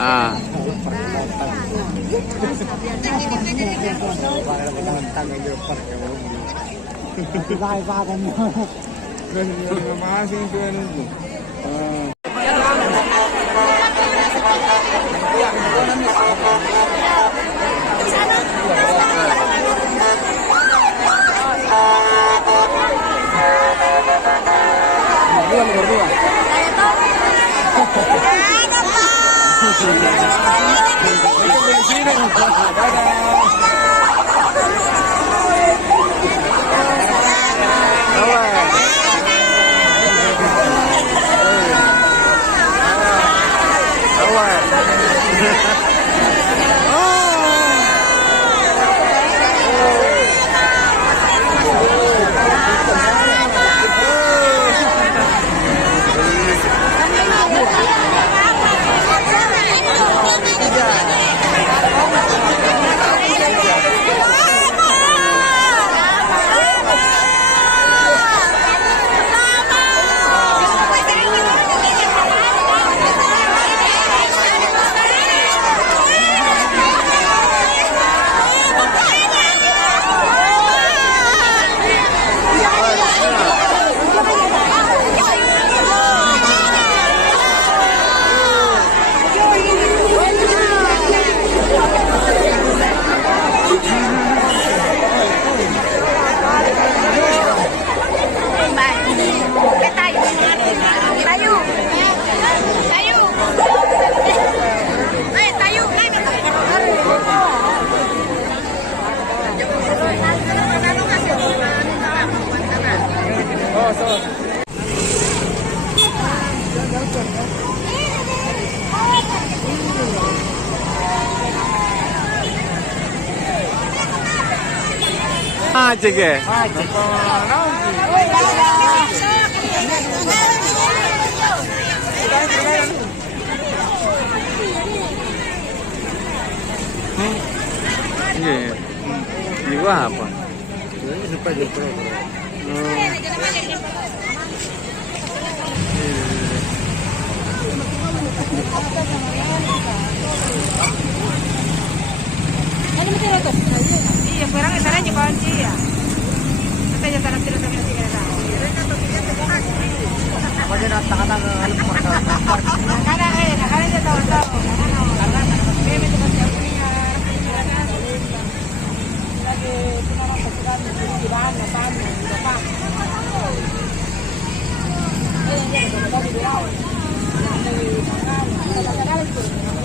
Ah. Aja ke? Iya. Jiwa apa? Ini supaya Iya, sekarang kita aja kunci ya. Kita aja tanam terus sampai nanti kita tahu. Karena dia tahu-tahu. Dia itu pasti punya. Lagi cuma pasukan di bahan apa apa. Ini dia kita tahu di bawah. Nanti makan, kita